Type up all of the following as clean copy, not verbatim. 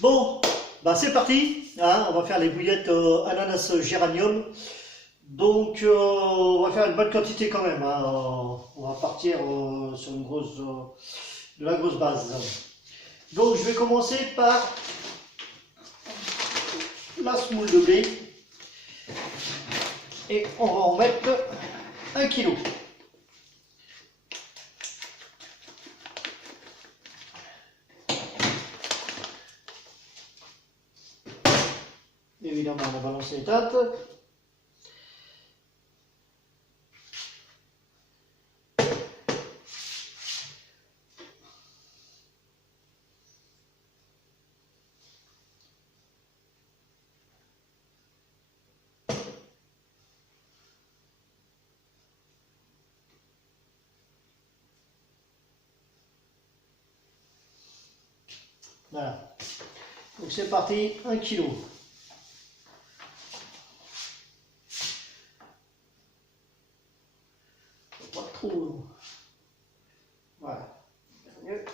Bon, bah c'est parti, hein, on va faire les bouillettes ananas géranium. Donc on va faire une bonne quantité quand même, hein. On va partir sur une grosse, de la grosse base. Donc je vais commencer par la semoule de blé et on va en mettre 1 kg. Évidemment, on va balancer les tâtes. Voilà. Donc c'est parti, 1 kg. Pas trop. Voilà. Mieux.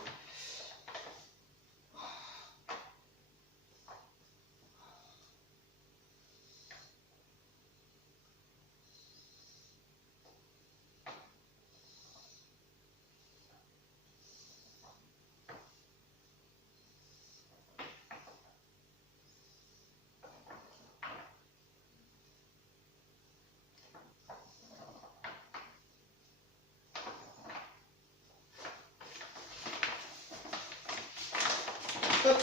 Hop.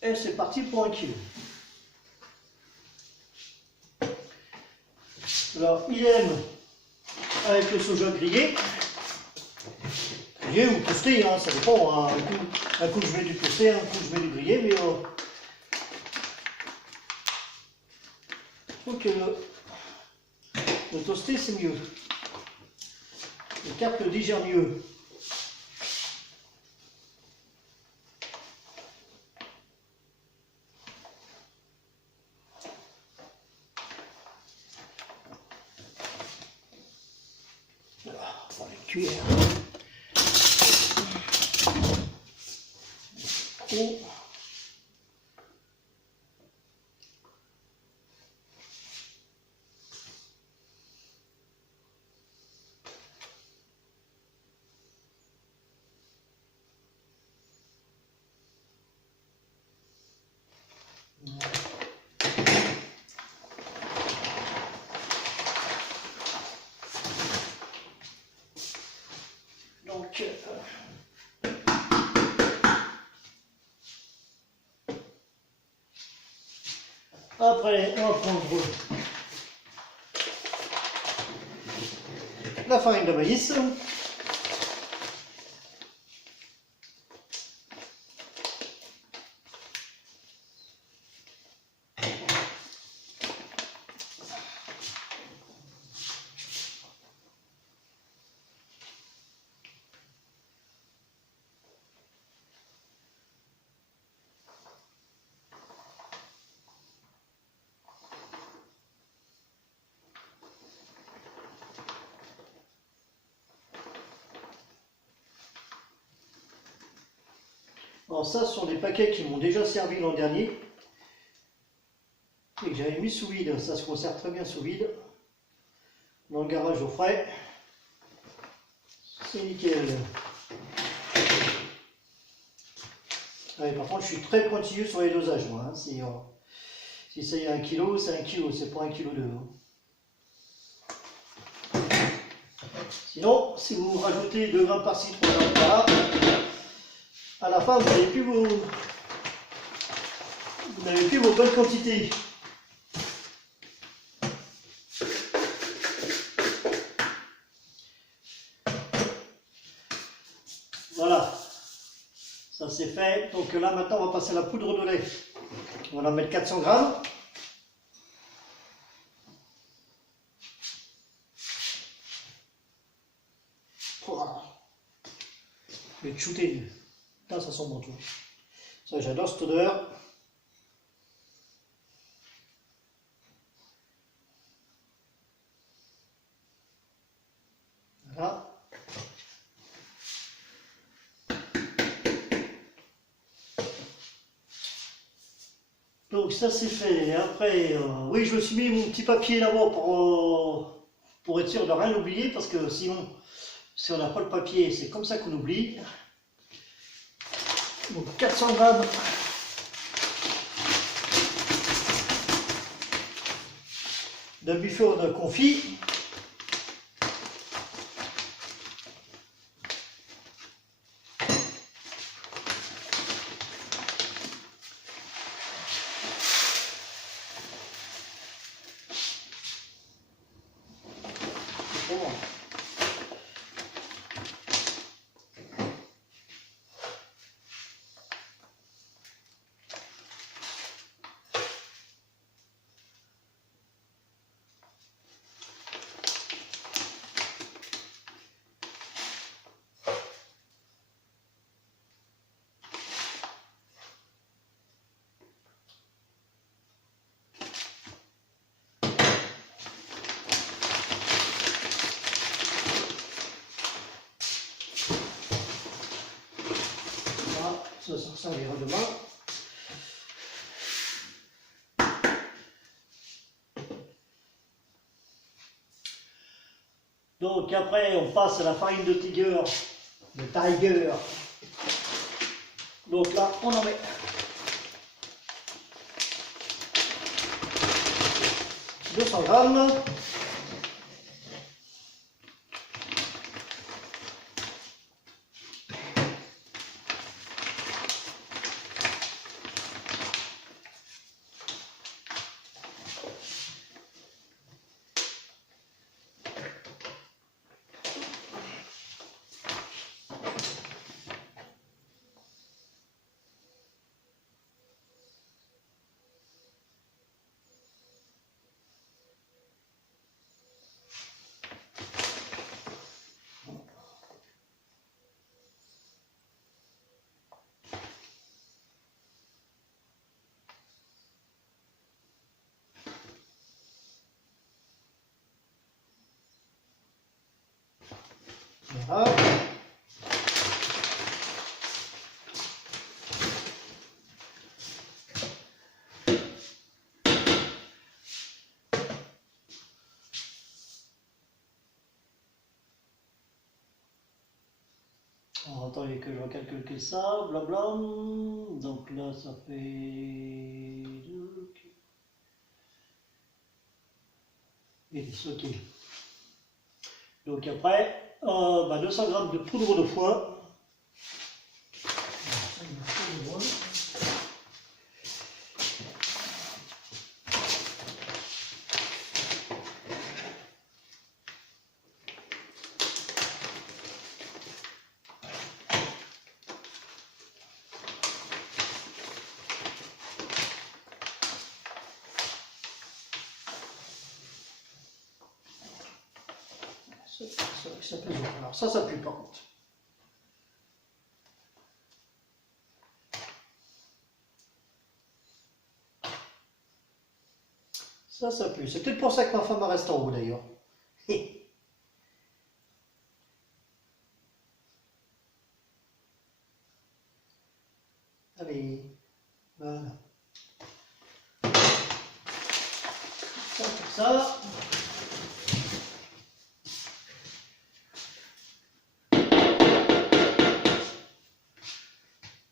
Et c'est parti pour 1 kg. Alors, idem avec le soja grillé. Grillé ou toasté, hein, ça dépend. Hein. Un coup je mets du toasté, un coup je mets du grillé, mais je trouve que le toasté c'est mieux. Les carpes le digèrent mieux. Alors, on va les cuire. Oh. Donc, après, on va prendre la farine de maïs. Alors ça, ce sont des paquets qui m'ont déjà servi l'an dernier et que j'avais mis sous vide. Ça se conserve très bien sous vide dans le garage au frais. C'est nickel. Ouais, par contre, je suis très pointilleux sur les dosages, moi. Hein. Si c'est 1 kg, c'est 1 kg, c'est pas 1 kg 2. Hein. Sinon, si vous rajoutez 2 grammes par-ci, 3 grammes par-là, à la fin, vous n'avez plus vos bonnes quantités. Voilà, ça c'est fait. Donc là, maintenant, on va passer à la poudre de lait. On va en mettre 400 grammes. Je vais te shooter. Putain, ça sent bon tout. Ça, j'adore cette odeur. Voilà. Donc ça c'est fait. Et après, oui, je me suis mis mon petit papier là-bas pour être sûr de rien oublier, parce que sinon, si on n'a pas le papier, c'est comme ça qu'on oublie. Donc 400 grammes de buffet de confit. Ça servira demain. Donc après, on passe à la farine de Tiger. Donc là, on en met 200 grammes. Voilà. Alors, attendez que je recalcule ça, blabla. Donc là, ça fait... Et ok. Donc après, 200 grammes de poudre de foin. Ça pue. Alors ça pue par contre. Ça pue. C'est peut-être pour ça que ma femme reste en haut d'ailleurs. Allez, voilà. Ça pour ça.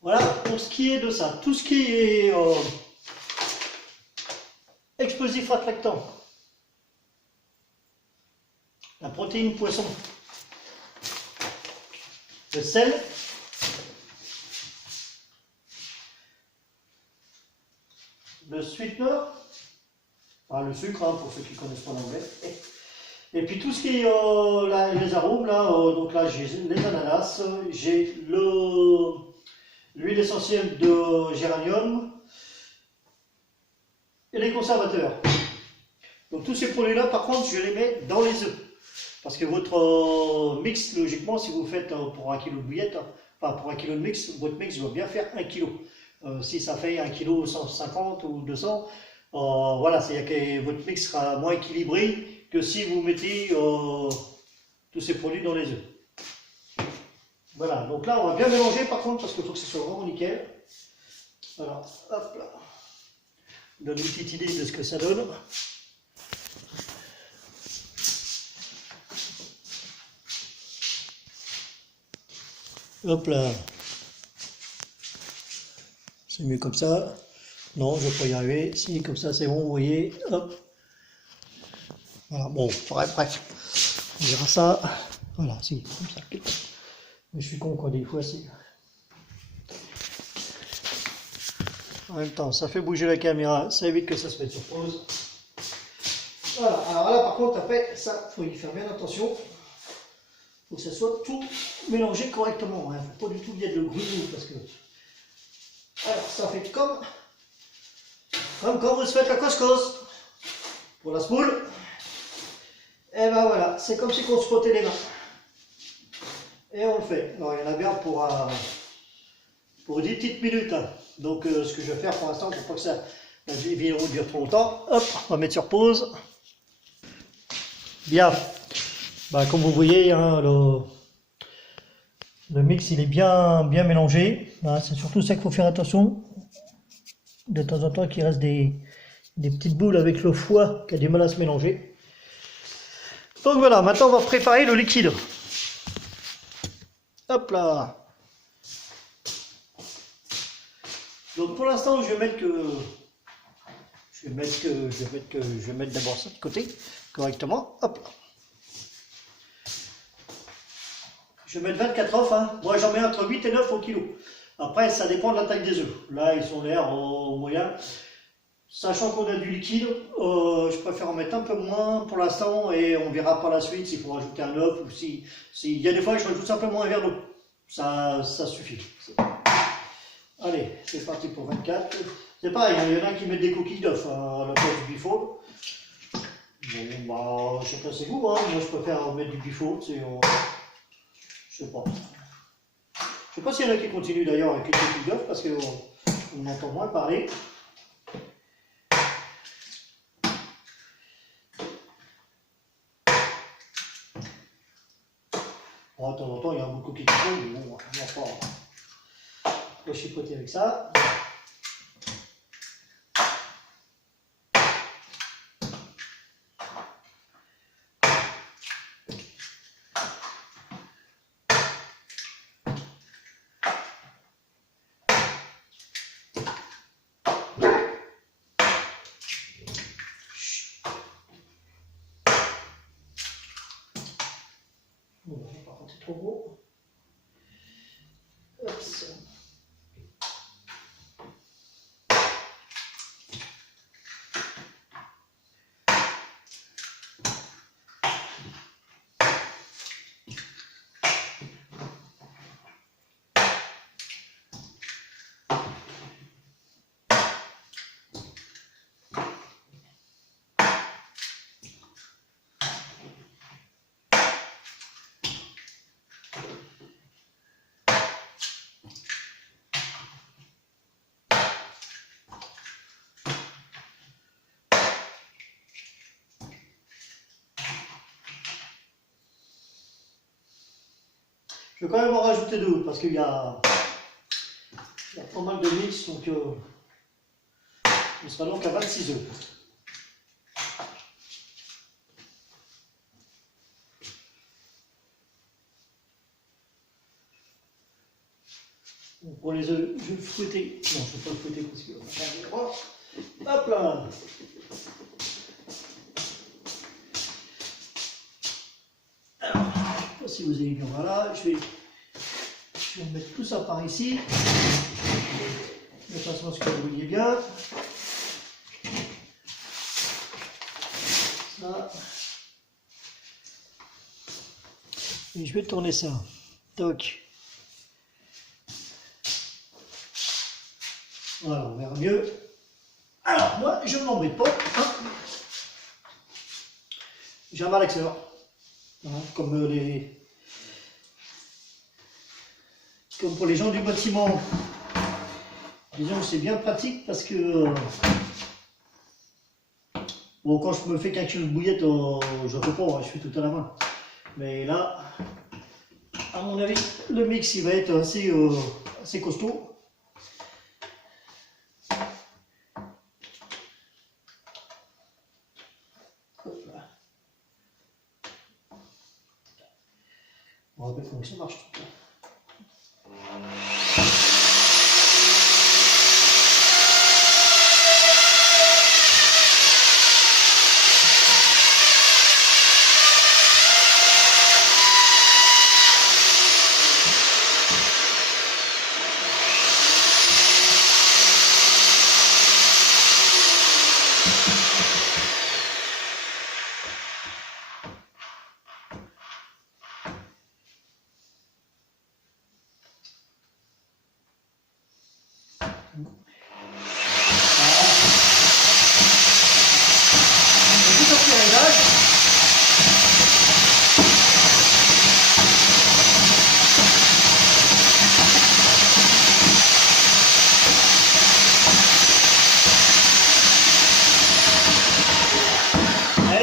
Voilà pour ce qui est de ça. Tout ce qui est explosif attractant, la protéine poisson, le sel, le sweetener, enfin le sucre pour ceux qui ne connaissent pas l'anglais, et puis tout ce qui est les arômes, là, donc là j'ai les ananas, j'ai l'huile essentielle de géranium et les conservateurs. Donc tous ces produits-là, par contre, je les mets dans les œufs. Parce que votre mix, logiquement, si vous faites pour 1 kg de bouillette, enfin pour 1 kg de mix, votre mix doit bien faire 1 kg. Si ça fait 1 kg 150 ou 200, voilà, c'est-à-dire que votre mix sera moins équilibré que si vous mettez tous ces produits dans les œufs. Voilà, donc là on va bien mélanger par contre parce qu'il faut que ce soit vraiment nickel. Voilà, hop là. donne une petite idée de ce que ça donne. Hop là. C'est mieux comme ça. Non, je vais pas y arriver. Si, comme ça, c'est bon, vous voyez. Hop. Voilà, bon, bref. On verra ça. Voilà, si, comme ça. Mais je suis con, quoi, des fois, c'est... En même temps, ça fait bouger la caméra, ça évite que ça se mette sur pause. Voilà, alors là, par contre, après, ça, il faut y faire bien attention. Il faut que ça soit tout mélangé correctement. Il ne faut pas du tout y être le gruyot, parce que... Alors, ça fait comme quand vous faites la couscous pour la semoule. Et ben voilà, c'est comme si on se frottait les mains. Et on le fait. Alors, il y en a bien pour 10 petites minutes. Hein. Donc, ce que je vais faire pour l'instant, pour pas que ça, la vidéo dure trop longtemps, hop, on va mettre sur pause. Bien. Bah, comme vous voyez, hein, le mix il est bien mélangé. Hein, c'est surtout ça qu'il faut faire attention. De temps en temps, qu'il reste des petites boules avec le foie qui a du mal à se mélanger. Donc voilà, maintenant on va préparer le liquide. Hop là. Donc pour l'instant, je vais mettre d'abord ça de côté correctement. Hop. Je vais mettre 24 œufs. Hein. Moi, j'en mets entre 8 et 9 au kilo. Après, ça dépend de la taille des œufs. Là, ils sont l'air au moyen. Sachant qu'on a du liquide, je préfère en mettre un peu moins pour l'instant et on verra par la suite s'il faut rajouter un œuf ou si il y a des fois je rajoute simplement un verre d'eau. Ça suffit. Allez, c'est parti pour 24. C'est pareil, il y en a qui mettent des coquilles d'œufs à la place du bifaud. Bon, bah, chacun ses goûts, hein. Moi je préfère mettre du bifaud, je sais pas. Je sais pas s'il y en a qui continuent d'ailleurs avec les coquilles d'œufs parce qu'on entend moins parler. Bon, de temps en temps, il y a un bout de coquille qui tombe, mais bon, on va pas chipoter avec ça. Bon, par contre, c'est trop gros. Hop, ça. Je vais quand même en rajouter deux parce qu'il y a pas mal de mix, donc on sera donc à 26 œufs. Bon, pour les œufs, je vais le fouetter. Non, je ne vais pas le fouetter parce qu'on va faire des rois. Hop là. Alors, je ne sais pas si vous avez bien, voilà, je vais mettre tout ça par ici, de façon à ce que vous voyez bien. Ça. Et je vais tourner ça. Toc. Voilà, on verra mieux. Alors, moi, je ne m'embête pas. Hein. J'ai un malaxeur. Hein, comme pour les gens du bâtiment. Disons que c'est bien pratique parce que bon, quand je me fais qu'un kilo de bouillette, je ne fais pas, je fais tout à la main. Mais là, à mon avis, le mix il va être assez costaud. On rappelle comment ça marche tout ça.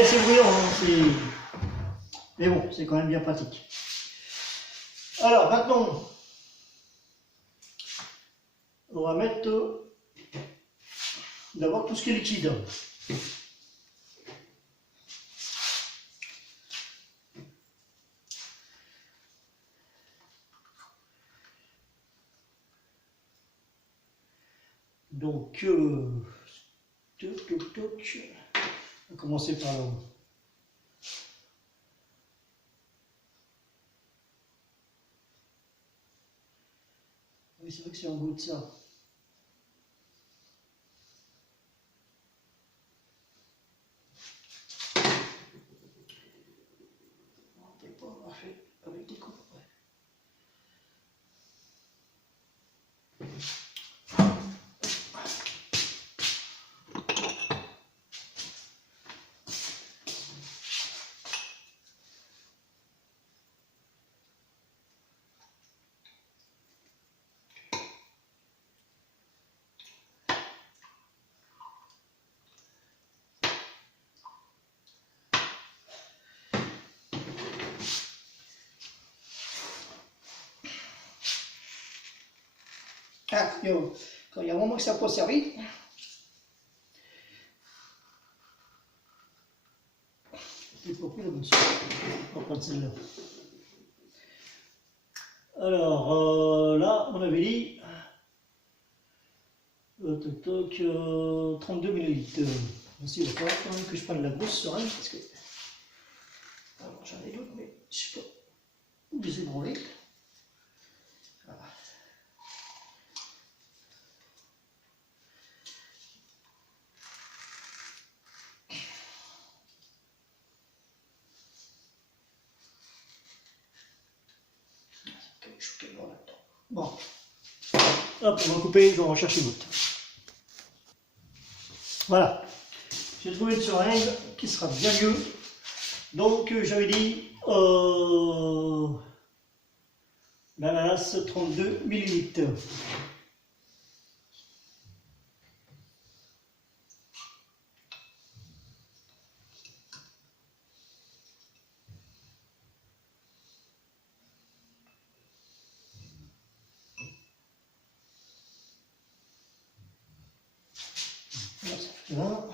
C'est bruyant, hein, mais bon, c'est quand même bien pratique. Alors maintenant, on va mettre d'abord tout ce qui est liquide. Donc, toc. On va commencer par là. Oui, c'est vrai que c'est en goût de ça. On peut pas marcher avec des coups. Ah, quand il y a un moment que ça n'a pas servi, c'est pas pris la bonne chose. On va prendre celle-là. Alors, là, on avait dit 32 ml. Aussi, il va falloir quand même que je prenne la grosse seringue parce que. Alors, j'en ai d'autres, mais je sais pas où les ai branlés. Voilà. Bon, hop, on va couper, je vais en rechercher une autre. Voilà, j'ai trouvé une seringue qui sera bien mieux. Donc, j'avais dit l'ananas 32 ml. Là, ça fait là.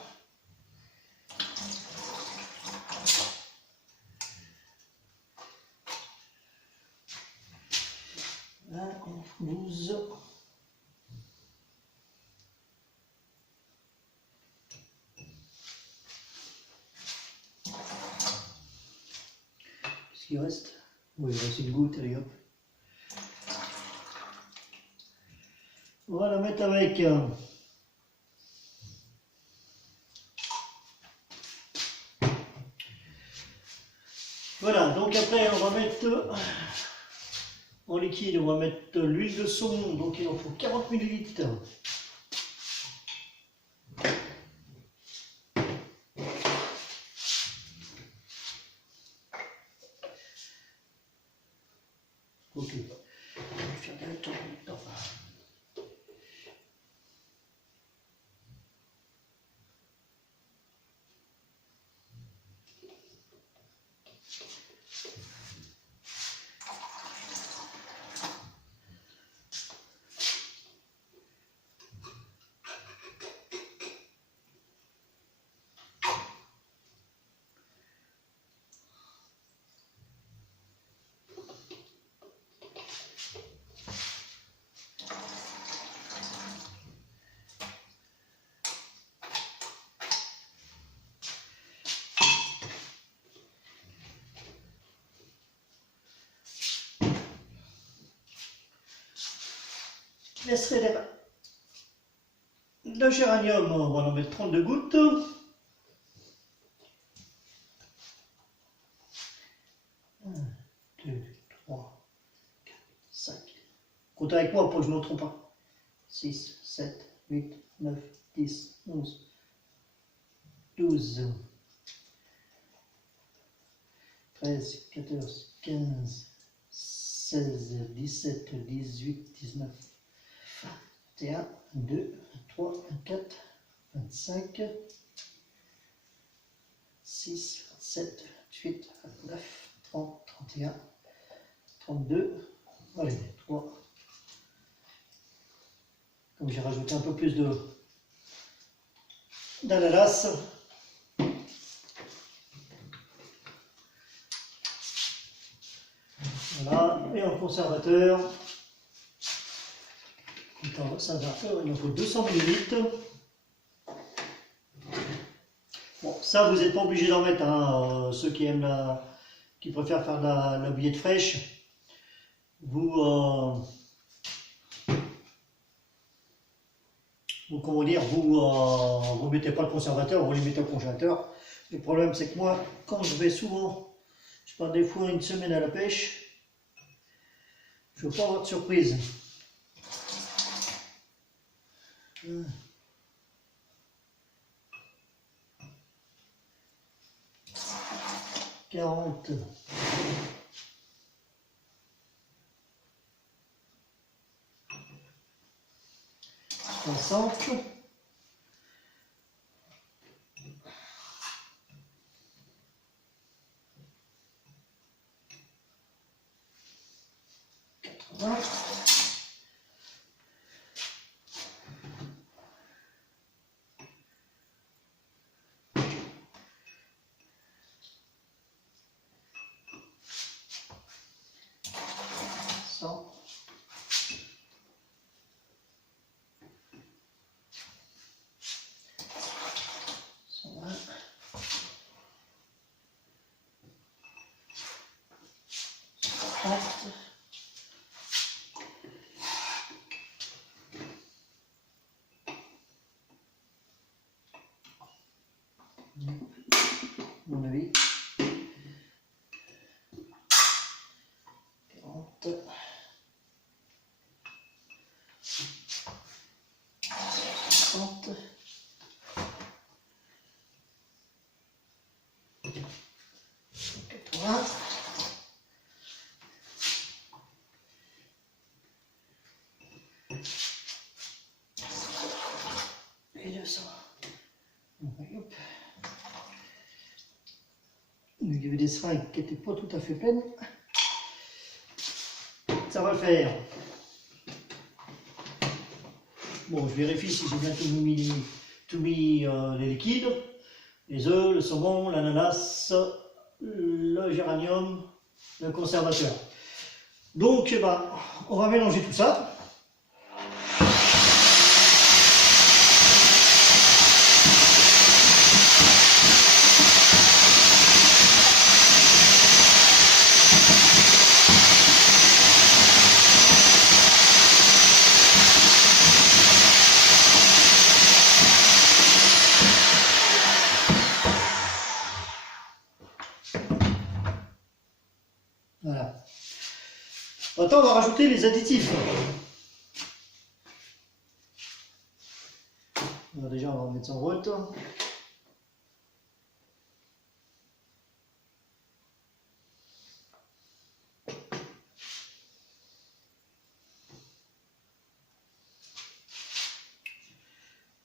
Là, on flouze. Qu'est-ce qu'il reste? Oui, il reste une goutte, allez hop. On va la mettre avec voilà, donc après on va mettre en liquide, on va mettre l'huile de saumon, donc il en faut 40 ml. Ok, je vais faire directement dedans. l'extrait de géranium, on va en mettre 32 gouttes. 1, 2, 3, 4, 5. Comptez avec moi pour que je ne me trompe pas. 6, 7, 8, 9, 10, 11, 12, 13, 14, 15, 16, 17, 18, 19, 21, 22, 23, 24, 25, 6, 27, 28, 29, 30, 31, 32, allez, 3. Comme j'ai rajouté un peu plus d'ananas. Voilà, et en conservateur, il en faut 200 ml. Bon, ça vous n'êtes pas obligé d'en mettre, hein, ceux qui aiment qui préfèrent faire de la bouillette fraîche. Comment dire, vous mettez pas le conservateur, vous les mettez au congélateur. Le problème c'est que moi, quand je vais souvent, je pars des fois une semaine à la pêche, je ne veux pas avoir de surprise. « 40 » 60 80 100 120 130 mon avis 40 60 80 et 200. Hop. Il y avait des seringues qui n'étaient pas tout à fait pleines. Ça va le faire. Bon, je vérifie si j'ai bien tout mis les liquides, les œufs, le saumon, l'ananas, le géranium, le conservateur. Donc, eh ben, on va mélanger tout ça. Voilà. Maintenant, on va rajouter les additifs. Alors déjà, on va mettre ça en route.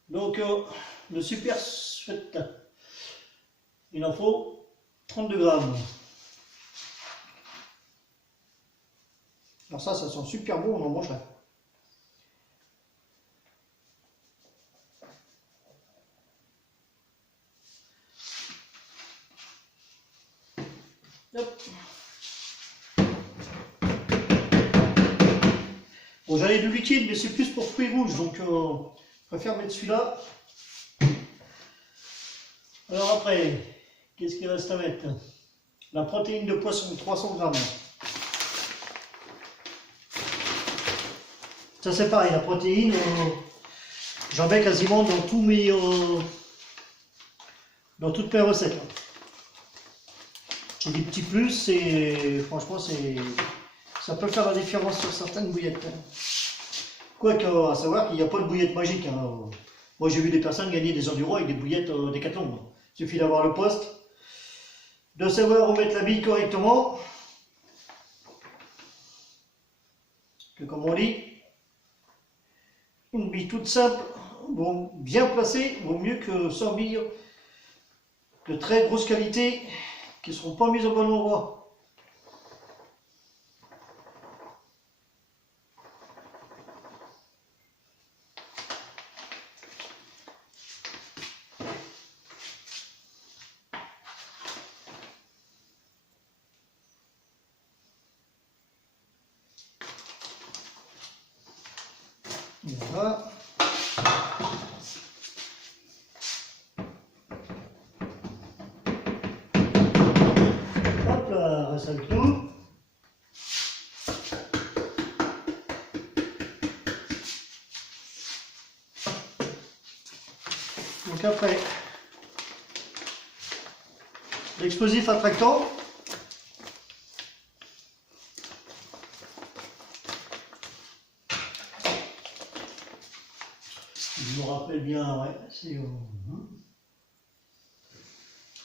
Donc, le super sweat, il en faut 32 grammes. Alors ça sent super bon, on en mangerait. Hop. Bon, j'en ai du liquide, mais c'est plus pour fruits rouges, donc je préfère mettre celui-là. Alors après, qu'est-ce qu'il reste à mettre? La protéine de poisson, 300 grammes. Ça c'est pareil, la protéine, j'en mets quasiment dans dans toutes mes recettes. J'ai des petits plus et franchement ça peut faire la différence sur certaines bouillettes. Quoique, à savoir qu'il n'y a pas de bouillette magique. Hein. Moi j'ai vu des personnes gagner des enduros avec des bouillettes Décathlon. Il suffit d'avoir le poste, de savoir remettre la bille correctement. Que comme on dit, une bille toute simple, bon, bien placée, vaut mieux que 100 billes de très grosse qualité qui ne seront pas mises au bon endroit. Voilà. Hop là, reste avec nous. Donc après, l'explosif attractant. Je me rappelle bien, ouais, c'est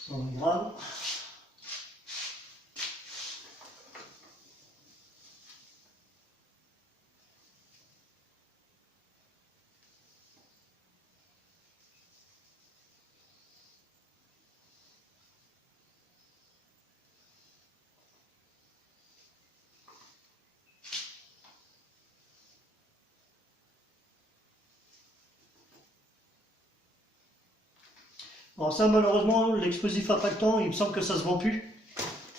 100 grammes. Bon, ça, malheureusement, l'explosif attractant, il me semble que ça se vend plus.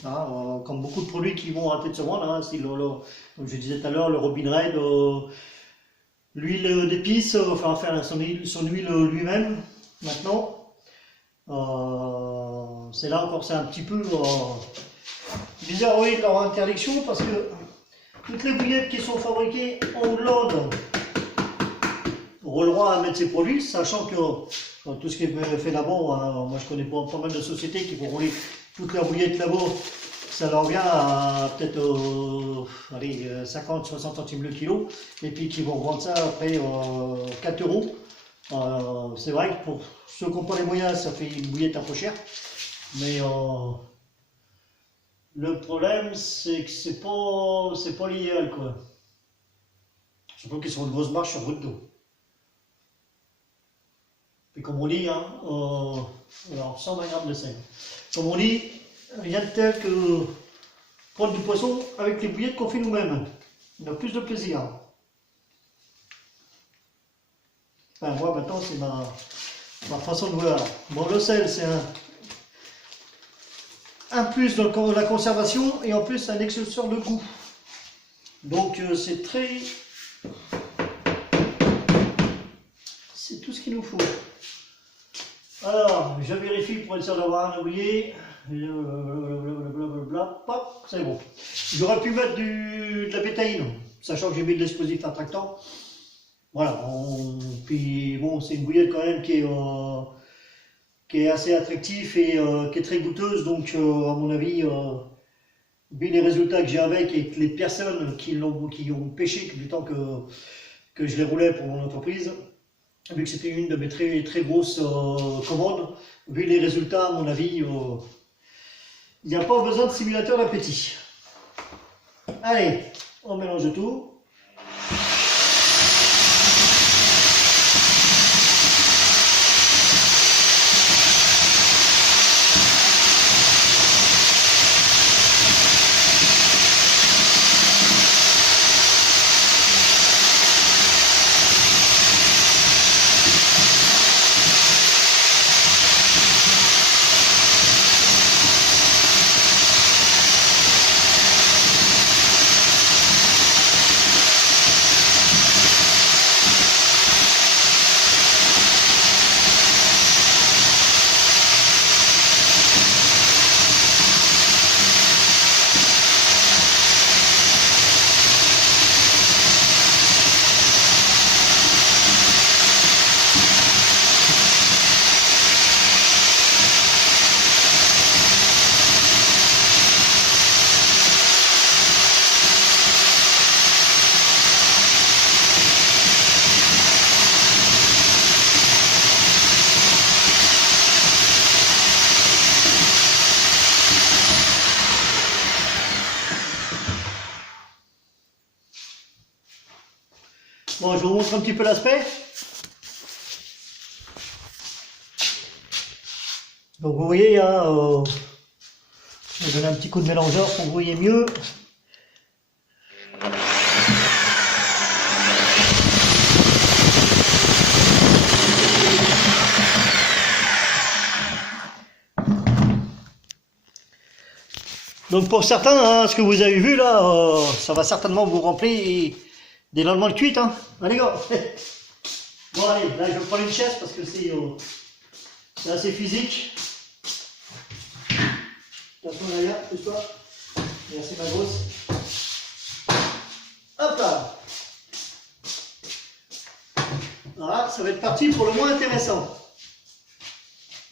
Hein, comme beaucoup de produits qui vont arrêter de se vendre, hein, comme je disais tout à l'heure, le Robin Red, l'huile d'épices, enfin son huile lui-même, maintenant. C'est là encore, c'est un petit peu bizarre, oui, leur interdiction, parce que toutes les bouillettes qui sont fabriquées en Hollande auront le droit à mettre ces produits, sachant que tout ce qui est fait là-bas, moi je connais pas mal de sociétés qui vont rouler toutes leurs bouillettes là-bas, ça leur vient à peut-être 50-60 centimes le kilo, et puis qui vont vendre ça après 4 euros. C'est vrai que pour ceux qui n'ont pas les moyens, ça fait une bouillette un peu chère, mais le problème c'est que c'est pas l'idéal, quoi. Surtout qu'ils sont une grosse marche sur votre dos. Et comme on dit, hein, alors 120 grammes de sel. Comme on dit, rien de tel que prendre du poisson avec les bouillettes qu'on fait nous-mêmes. On a plus de plaisir. Enfin, moi maintenant c'est ma façon de voir. Bon, le sel c'est un plus dans la conservation et en plus un accessoire de goût. Donc c'est tout ce qu'il nous faut. Alors, je vérifie pour être sûr d'avoir rien oublié. Blablabla, hop, c'est bon. J'aurais pu mettre de la bétaïne, sachant que j'ai mis de l'explosif attractant. Voilà, puis bon, c'est une bouillette quand même qui est assez attractive et qui est très goûteuse, donc à mon avis, vu les résultats que j'ai avec et que les personnes qui ont pêché du temps que je les roulais pour mon entreprise, vu que c'était une de mes très, très grosses commandes, vu les résultats, à mon avis, il n'y a pas besoin de simulateur d'appétit. Allez, on mélange tout. Bon, je vous montre un petit peu l'aspect. Donc vous voyez, hein, je vais donner un petit coup de mélangeur pour que vous voyez mieux. Donc pour certains, hein, ce que vous avez vu là, ça va certainement vous remplir des lendemains de cuite. Hein. Allez go. Bon allez, là je vais prendre une chaise parce que c'est assez physique. Attention là, pousse-toi. Merci ma grosse. Hop là. Voilà, ça va être parti pour le moins intéressant.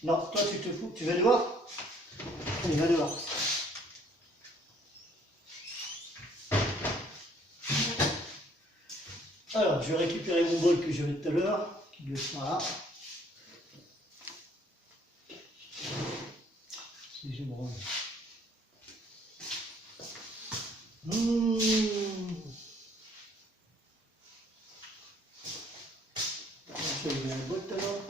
Non, toi tu te fous, tu vas dehors. Allez, va dehors. Alors, je vais récupérer mon bol que j'avais tout à l'heure. Voilà. Si je me rends. Je vais mettre le bol tout à l'heure.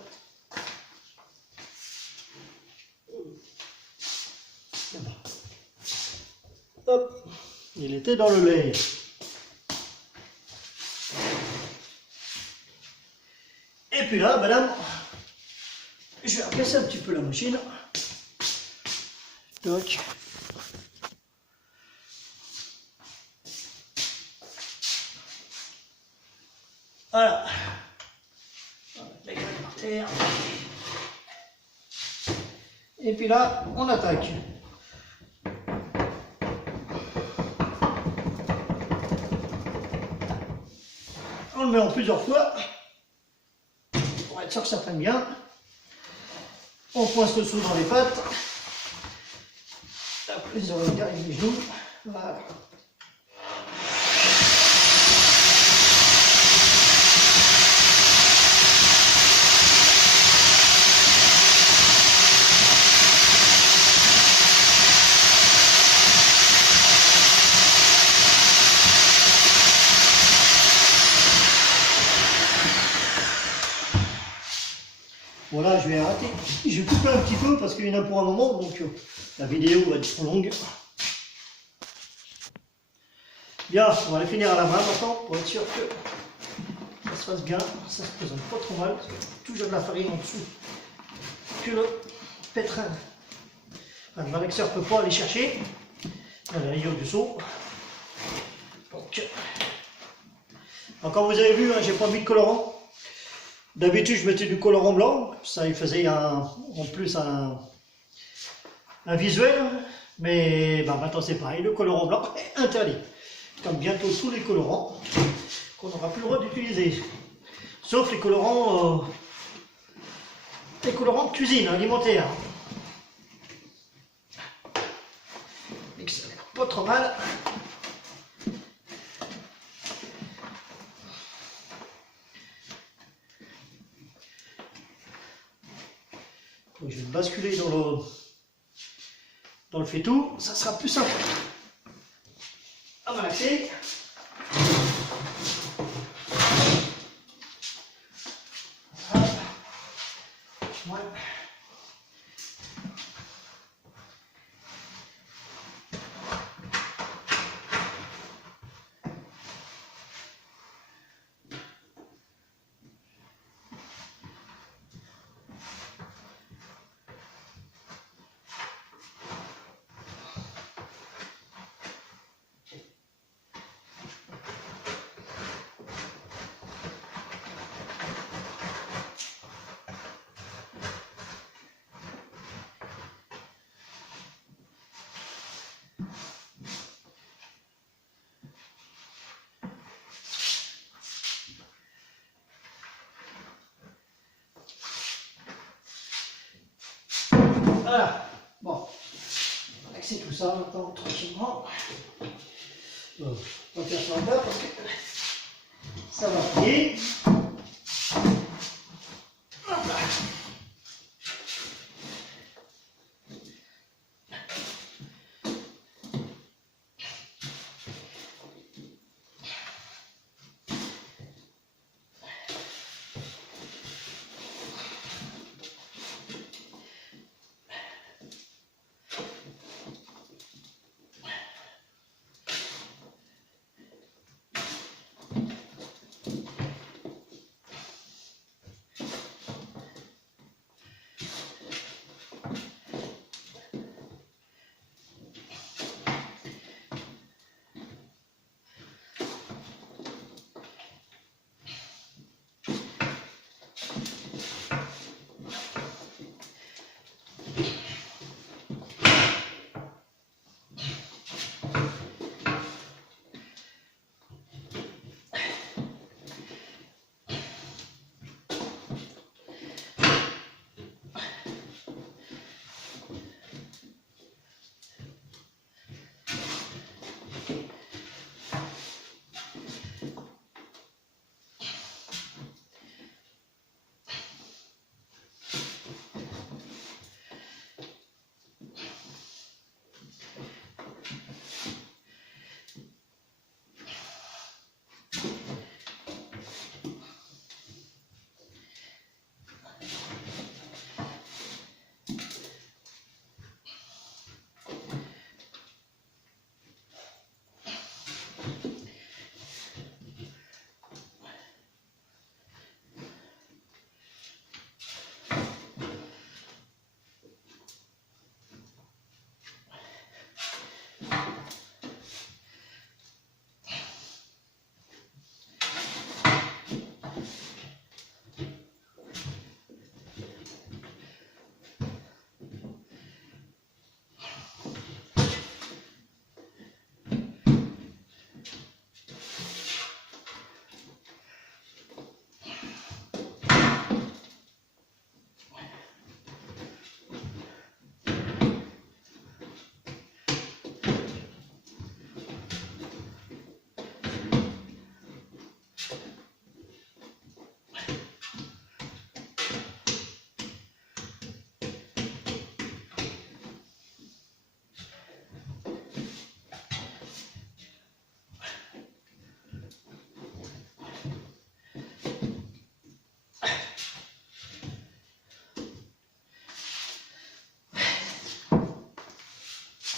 Hop, il était dans le lait. Et puis là, madame, je vais replacer un petit peu la machine. Toc. Voilà. On va mettre la graine par terre. Et puis là, on attaque. On le met en plusieurs fois. Pour être sûr que ça prenne bien. On coince le seau dans les pattes. Après les oreilles derrière les genoux. Voilà. Voilà, je vais arrêter. Je vais couper un petit peu parce qu'il y en a pour un moment, donc la vidéo va être trop longue. Bien, on va les finir à la main maintenant pour être sûr que ça se fasse bien. Ça se présente pas trop mal parce que toujours de la farine en dessous que le pétrin. Enfin, le mixeur ne peut pas aller chercher. À l'intérieur du seau. Donc, comme vous avez vu, hein, j'ai pas mis de colorant. D'habitude, je mettais du colorant blanc, ça il faisait en plus un visuel, mais ben, maintenant c'est pareil, le colorant blanc est interdit. Comme bientôt tous les colorants qu'on n'aura plus le droit d'utiliser. Sauf les colorants de cuisine, alimentaire. Mais que ça a l'air pas trop mal. Donc, je vais basculer dans le faitout, ça sera plus simple à malaxer. Ouais. Voilà, bon, on va relaxer tout ça maintenant tranquillement. Bon, on va faire ça en bas parce que ça va plier. Hop là.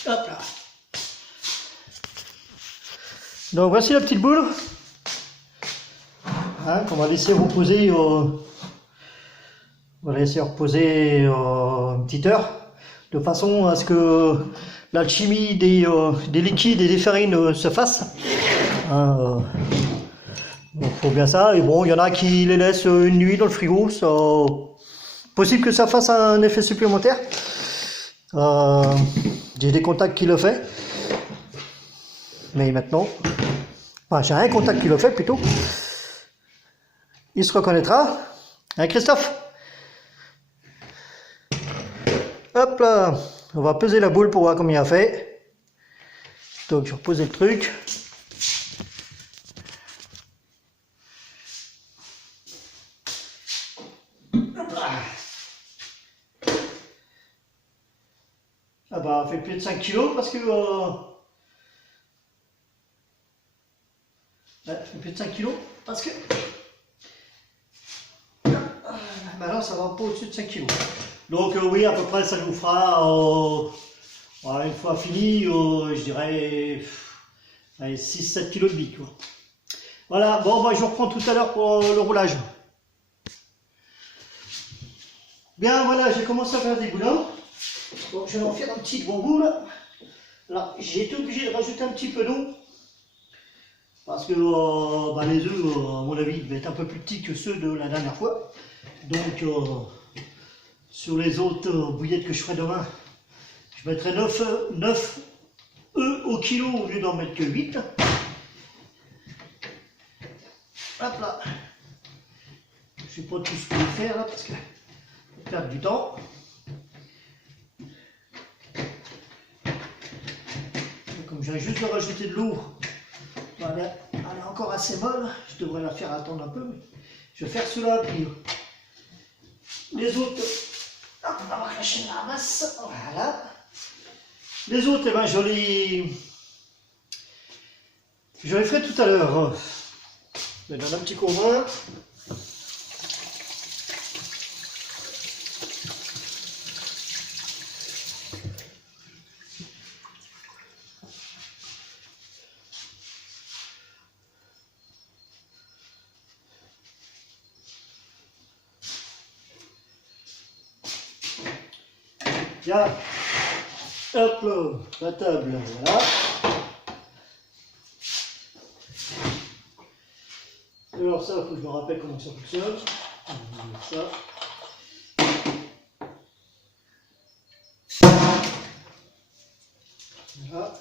Hop là. Donc voici la petite boule hein, qu'on va laisser reposer. On va laisser reposer une petite heure, de façon à ce que l'alchimie des liquides et des farines se fasse. Hein, donc faut bien ça. Et bon, il y en a qui les laissent une nuit dans le frigo. C'est possible que ça fasse un effet supplémentaire. J'ai des contacts qui le font. Mais maintenant, enfin, j'ai un contact qui le fait plutôt. Il se reconnaîtra. Hein, Christophe? Hop là, on va peser la boule pour voir combien il a fait. Donc je vais reposer le truc. Ah bah, elle fait plus de 5 kilos parce que... elle fait plus de 5 kilos parce que... Maintenant, ça va pas au-dessus de 5 kilos. Donc oui, à peu près, ça nous fera... une fois fini, je dirais... 6-7 kilos de billes, quoi. Voilà, bon, bah, je vous reprends tout à l'heure pour le roulage. Bien, voilà, j'ai commencé à faire des boulons. Donc je vais en faire un petit bon bout là. Alors j'ai été obligé de rajouter un petit peu d'eau. Parce que les œufs, à mon avis, devaient être un peu plus petits que ceux de la dernière fois. Donc sur les autres bouillettes que je ferai demain, je mettrai 9 œufs au kilo au lieu d'en mettre que 8. Hop là. Je ne sais pas tout ce que je vais faire là parce que je vais perdre du temps. Comme j'ai juste de rajouter de l'eau, elle est encore assez molle, je devrais la faire attendre un peu, mais je vais faire cela, puis les autres, on va cacher la masse, voilà. Les autres, eh ben, je les ferai tout à l'heure. Je vais donner un petit coup de main. Tiens, hop là, la table, voilà. Alors ça, il faut que je me rappelle comment ça fonctionne. On va mettre ça. Voilà.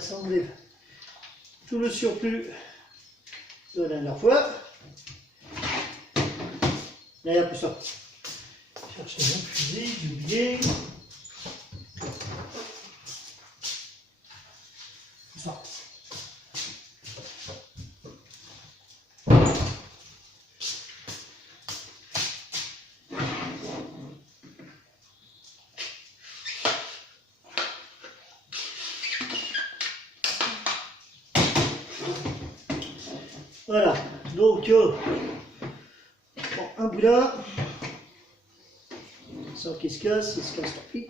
Ça enlève tout le surplus de la dernière fois. Là, il n'y a plus ça. Chercher mon fusil, j'ai oublié. Ça. Voilà, donc un boudin, ça qui se casse, il se casse, tant pis.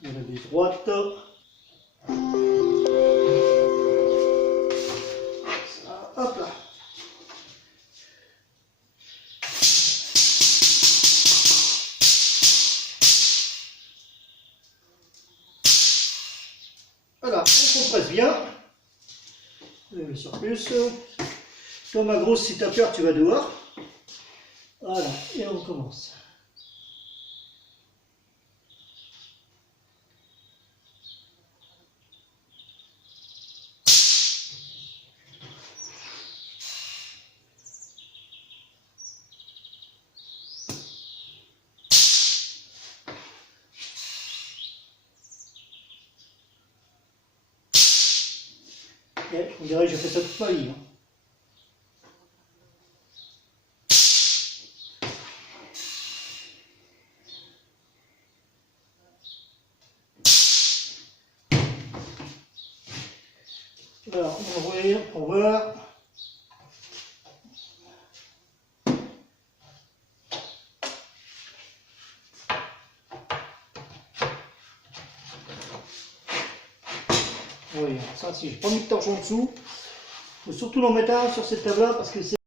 Il y en a des droites. Ça, hop là. Voilà, on compresse bien. Le surplus. Toi, ma grosse, si t'as peur, tu vas dehors. Voilà, et on commence. Et on dirait que j'ai fait ça toute ma vie. Hein. Alors, on va ouvrir pour voir. Oui, ça, si j'ai pas mis de torche en dessous, il faut surtout en mettre un sur cette table-là parce que c'est